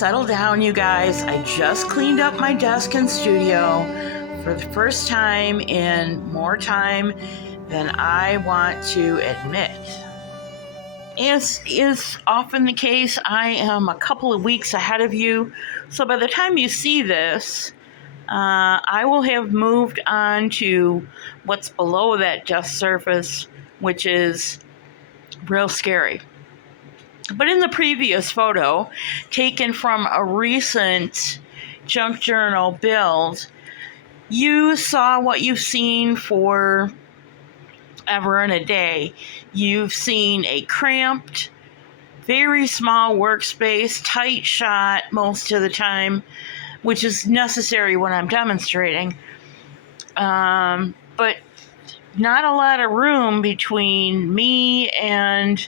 settle down, you guys. I just cleaned up my desk and studio for the first time in more time than I want to admit. As is often the case, I am a couple of weeks ahead of you. So by the time you see this, I will have moved on to what's below that desk surface, which is real scary. But in the previous photo, taken from a recent junk journal build, you saw what you've seen for ever and a day. You've seen a cramped, very small workspace, tight shot most of the time, which is necessary when I'm demonstrating. But not a lot of room between me and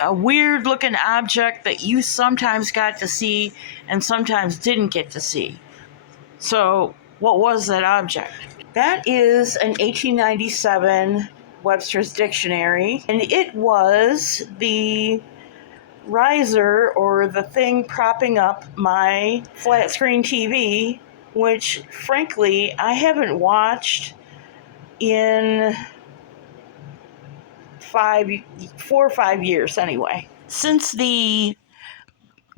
a weird looking object that you sometimes got to see and sometimes didn't get to see. So what was that object? That is an 1897 Webster's Dictionary, and it was the riser or the thing propping up my flat screen TV, which frankly I haven't watched in 4 or 5 years anyway. Since the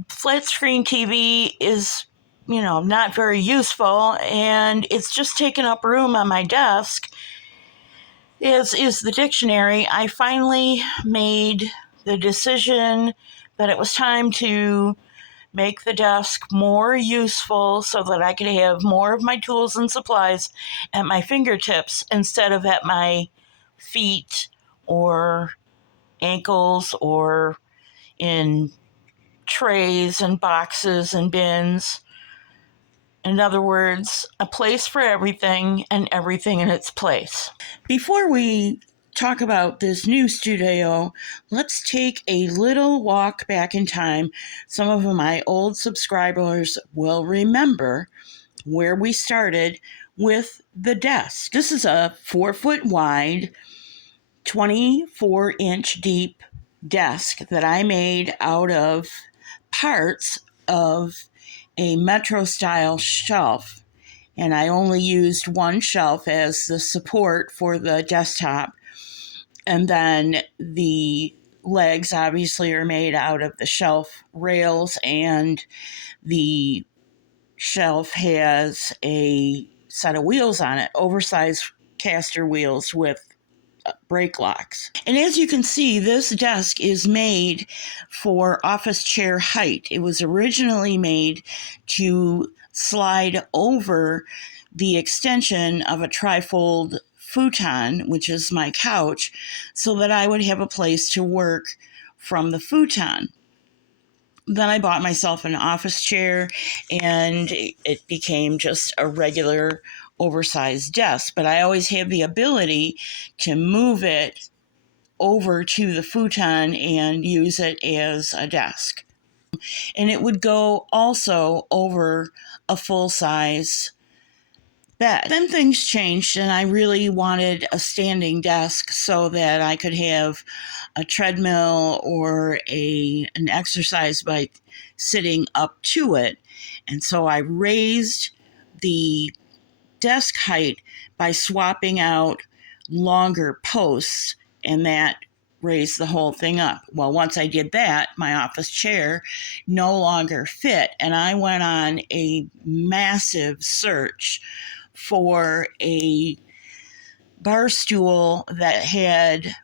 flat screen TV is, not very useful and it's just taken up room on my desk, as is the dictionary, I finally made the decision that it was time to make the desk more useful so that I could have more of my tools and supplies at my fingertips instead of at my feet or ankles or in trays and boxes and bins. In other words, a place for everything and everything in its place. Before we talk about this new studio, let's take a little walk back in time. Some of my old subscribers will remember where we started with the desk. This is a 4-foot wide, 24-inch deep desk that I made out of parts of a Metro style shelf, and I only used one shelf as the support for the desktop, and then the legs obviously are made out of the shelf rails, and the shelf has a set of wheels on it, oversized caster wheels with brake locks. And as you can see, this desk is made for office chair height. It was originally made to slide over the extension of a trifold futon, which is my couch, so that I would have a place to work from the futon. Then I bought myself an office chair and it became just a regular oversized desk, but I always have the ability to move it over to the futon and use it as a desk. And it would go also over a full-size bed. Then things changed and I really wanted a standing desk so that I could have a treadmill or an exercise bike sitting up to it. And so I raised the desk height by swapping out longer posts, and that raised the whole thing up. Well, once I did that, my office chair no longer fit, and I went on a massive search for a bar stool that had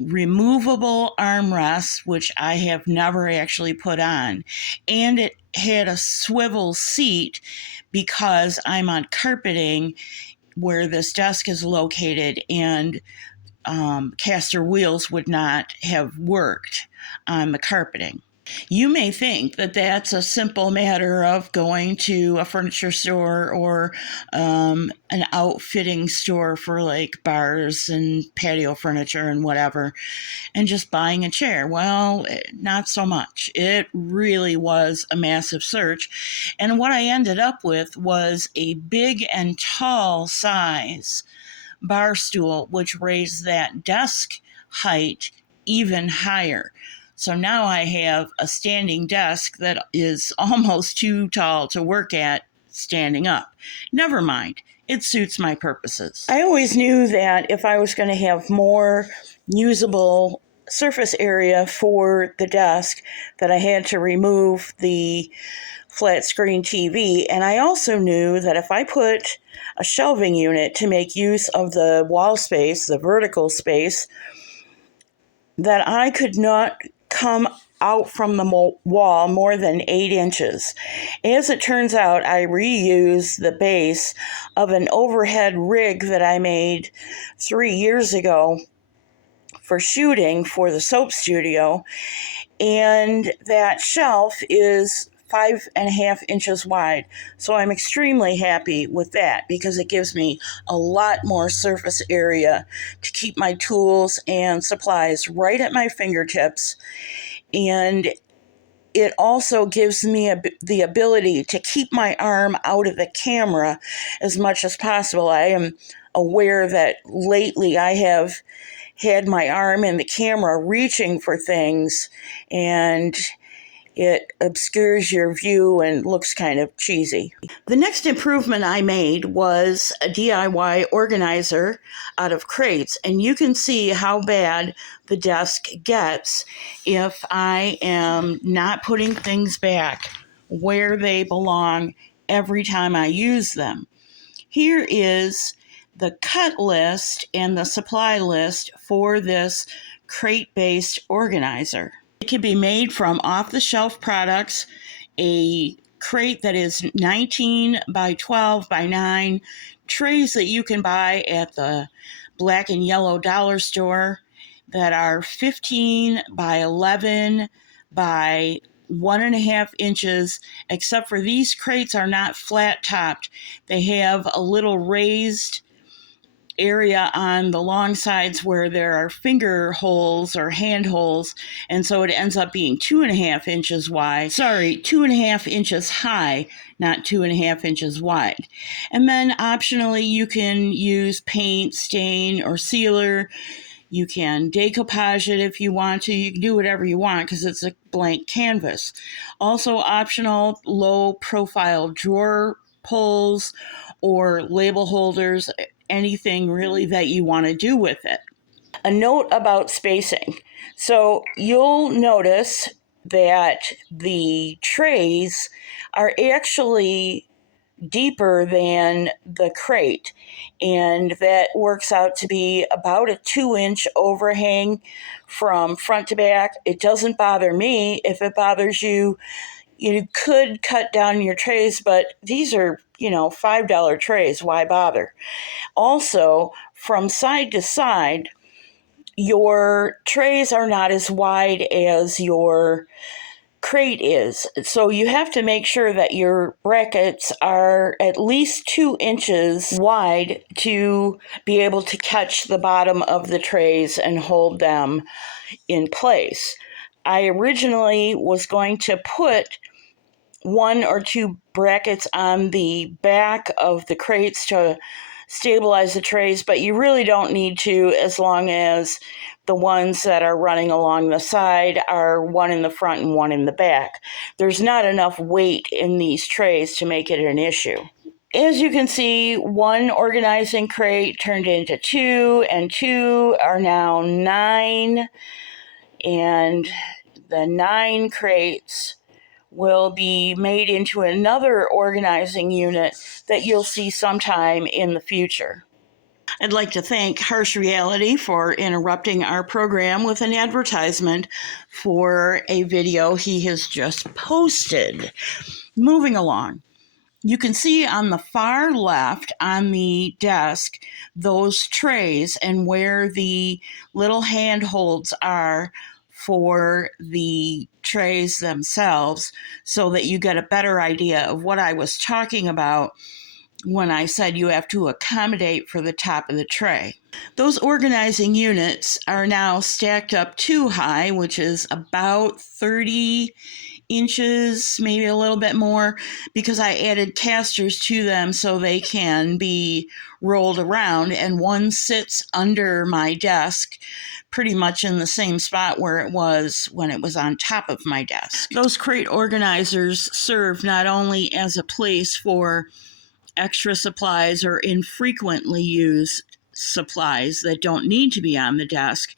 removable armrests, which I have never actually put on, and it had a swivel seat because I'm on carpeting where this desk is located, and caster wheels would not have worked on the carpeting. You may think that that's a simple matter of going to a furniture store or an outfitting store for like bars and patio furniture and whatever, and just buying a chair. Well, not so much. It really was a massive search. And what I ended up with was a big and tall size bar stool, which raised that desk height even higher. So now I have a standing desk that is almost too tall to work at standing up. Never mind, it suits my purposes. I always knew that if I was going to have more usable surface area for the desk, that I had to remove the flat screen TV. And I also knew that if I put a shelving unit to make use of the wall space, the vertical space, that I could not come out from the wall more than 8 inches. As it turns out, I reused the base of an overhead rig that I made 3 years ago for shooting for the soap studio, and that shelf is 5.5 inches wide. So I'm extremely happy with that because it gives me a lot more surface area to keep my tools and supplies right at my fingertips. And it also gives me the ability to keep my arm out of the camera as much as possible. I am aware that lately I have had my arm in the camera reaching for things, and it obscures your view and looks kind of cheesy. The next improvement I made was a DIY organizer out of crates, and you can see how bad the desk gets if I am not putting things back where they belong every time I use them. Here is the cut list and the supply list for this crate-based organizer. It can be made from off-the-shelf products, a crate that is 19 by 12 by 9, trays that you can buy at the black and yellow dollar store that are 15 by 11 by 1.5 inches, except for these crates are not flat topped. They have a little raised area on the long sides where there are finger holes or hand holes, and so it ends up being 2.5 inches wide. 2.5 inches high, not 2.5 inches wide. And then optionally, you can use paint, stain, or sealer. You can decoupage it if you want to. You can do whatever you want because it's a blank canvas. Also optional, low profile drawer pulls or label holders, anything really that you want to do with it. A note about spacing. So you'll notice that the trays are actually deeper than the crate, and that works out to be about a 2-inch overhang from front to back. It doesn't bother me. If it bothers you, you could cut down your trays, but these are, $5 trays. Why bother? Also, from side to side, your trays are not as wide as your crate is. So you have to make sure that your brackets are at least 2 inches wide to be able to catch the bottom of the trays and hold them in place. I originally was going to put 1 or 2 brackets on the back of the crates to stabilize the trays, but you really don't need to, as long as the ones that are running along the side are 1 in the front and 1 in the back. There's not enough weight in these trays to make it an issue. As you can see, 1 organizing crate turned into 2, and 2 are now 9, and the 9 crates will be made into another organizing unit that you'll see sometime in the future. I'd like to thank Harsh Reality for interrupting our program with an advertisement for a video he has just posted. Moving along. You can see on the far left on the desk those trays and where the little handholds are for the trays themselves, so that you get a better idea of what I was talking about when I said you have to accommodate for the top of the tray. Those organizing units are now stacked up too high, which is about 30 inches, maybe a little bit more, because I added casters to them so they can be rolled around, and one sits under my desk pretty much in the same spot where it was when it was on top of my desk. Those crate organizers serve not only as a place for extra supplies or infrequently used supplies that don't need to be on the desk,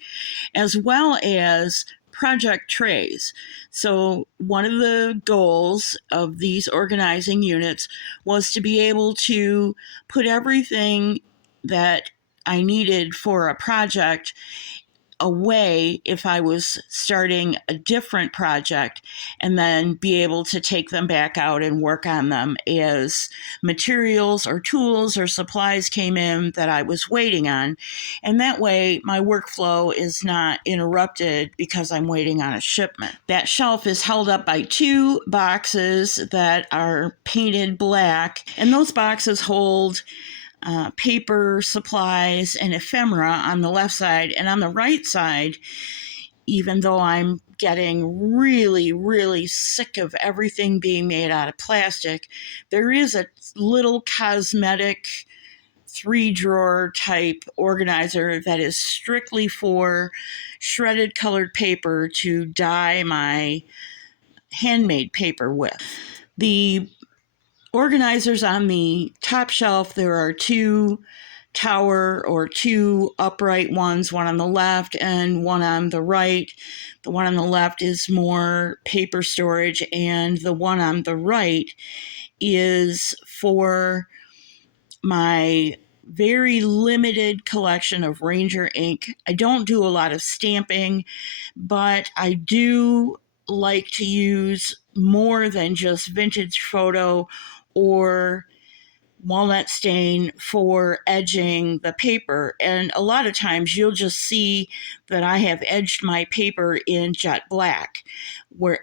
as well as project trays. So one of the goals of these organizing units was to be able to put everything that I needed for a project away if I was starting a different project, and then be able to take them back out and work on them as materials or tools or supplies came in that I was waiting on. And that way my workflow is not interrupted because I'm waiting on a shipment. That shelf is held up by 2 boxes that are painted black, and those boxes hold paper, supplies, and ephemera on the left side. And on the right side, even though I'm getting really, really sick of everything being made out of plastic, there is a little cosmetic 3-drawer type organizer that is strictly for shredded colored paper to dye my handmade paper with. The organizers on the top shelf, there are 2 tower or 2 upright ones, one on the left and one on the right. The one on the left is more paper storage, and the one on the right is for my very limited collection of Ranger ink. I don't do a lot of stamping, but I do like to use more than just vintage photo or walnut stain for edging the paper. And a lot of times you'll just see that I have edged my paper in jet black,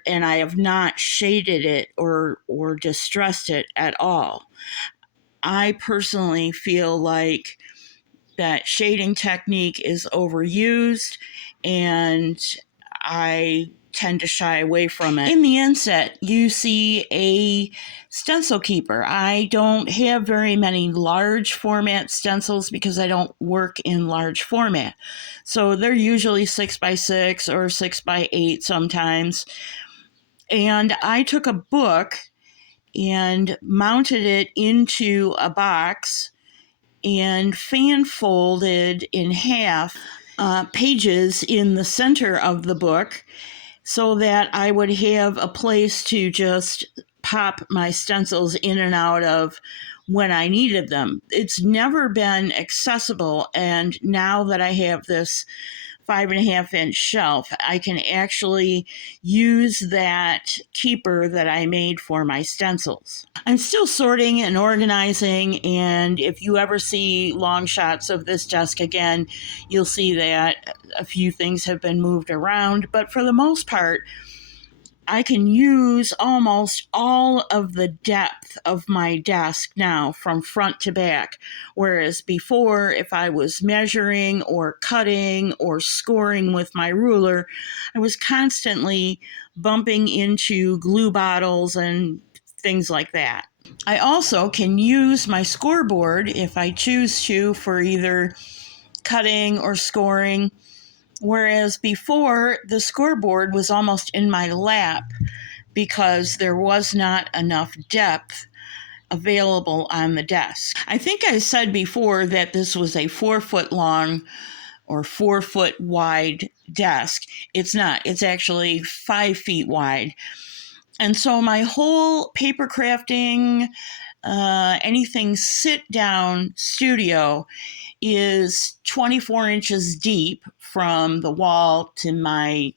and I have not shaded it or distressed it at all. I personally feel like that shading technique is overused, and I tend to shy away from it. In the inset, you see a stencil keeper. I don't have very many large format stencils because I don't work in large format. So they're usually 6x6 or 6x8 sometimes. And I took a book and mounted it into a box and fan folded in half pages in the center of the book, so that I would have a place to just pop my stencils in and out of when I needed them. It's never been accessible, and now that I have this 5.5-inch shelf, I can actually use that keeper that I made for my stencils. I'm still sorting and organizing, and if you ever see long shots of this desk again, you'll see that a few things have been moved around, but for the most part, I can use almost all of the depth of my desk now from front to back, whereas before, if I was measuring or cutting or scoring with my ruler, I was constantly bumping into glue bottles and things like that. I also can use my scoreboard if I choose to for either cutting or scoring, whereas before the scoreboard was almost in my lap because there was not enough depth available on the desk. I think I said before that this was a 4-foot long or 4-foot wide desk. It's not. It's actually 5 feet wide. And so my whole paper crafting, anything sit down studio is 24 inches deep from the wall to my,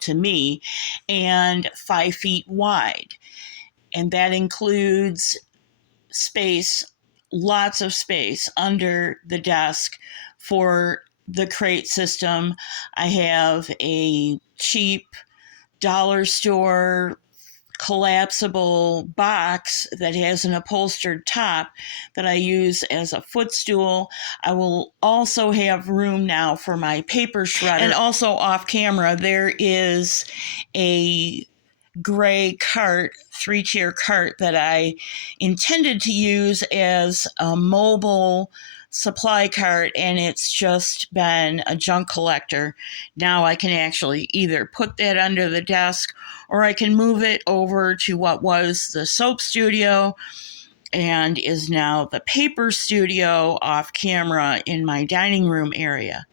to me, and 5 feet wide. And that includes space, lots of space under the desk for the crate system. I have a cheap dollar store collapsible box that has an upholstered top that I use as a footstool. I will also have room now for my paper shredder. And also off camera, there is a gray cart, 3-tier cart that I intended to use as a mobile supply cart, and it's just been a junk collector. Now I can actually either put that under the desk or I can move it over to what was the soap studio and is now the paper studio off camera in my dining room area.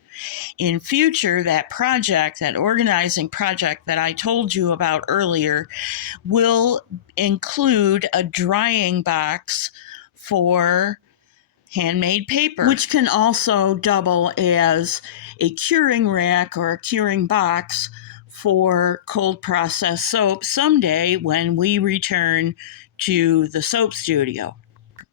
In future, that project, that organizing project that I told you about earlier, will include a drying box for handmade paper, which can also double as a curing rack or a curing box for cold processed soap someday when we return to the soap studio.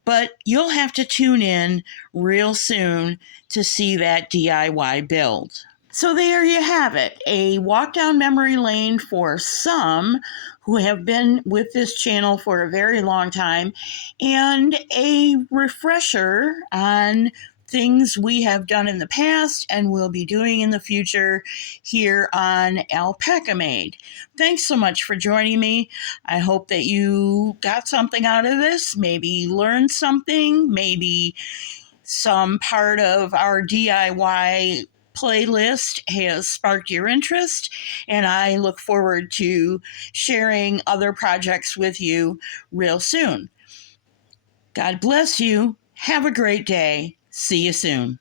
But you'll have to tune in real soon to see that DIY build. So there you have it, a walk down memory lane for some who have been with this channel for a very long time, and a refresher on things we have done in the past and will be doing in the future here on Alpacamade. Thanks so much for joining me. I hope that you got something out of this, maybe learned something, maybe some part of our DIY playlist has sparked your interest, and I look forward to sharing other projects with you real soon. God bless you. Have a great day. See you soon.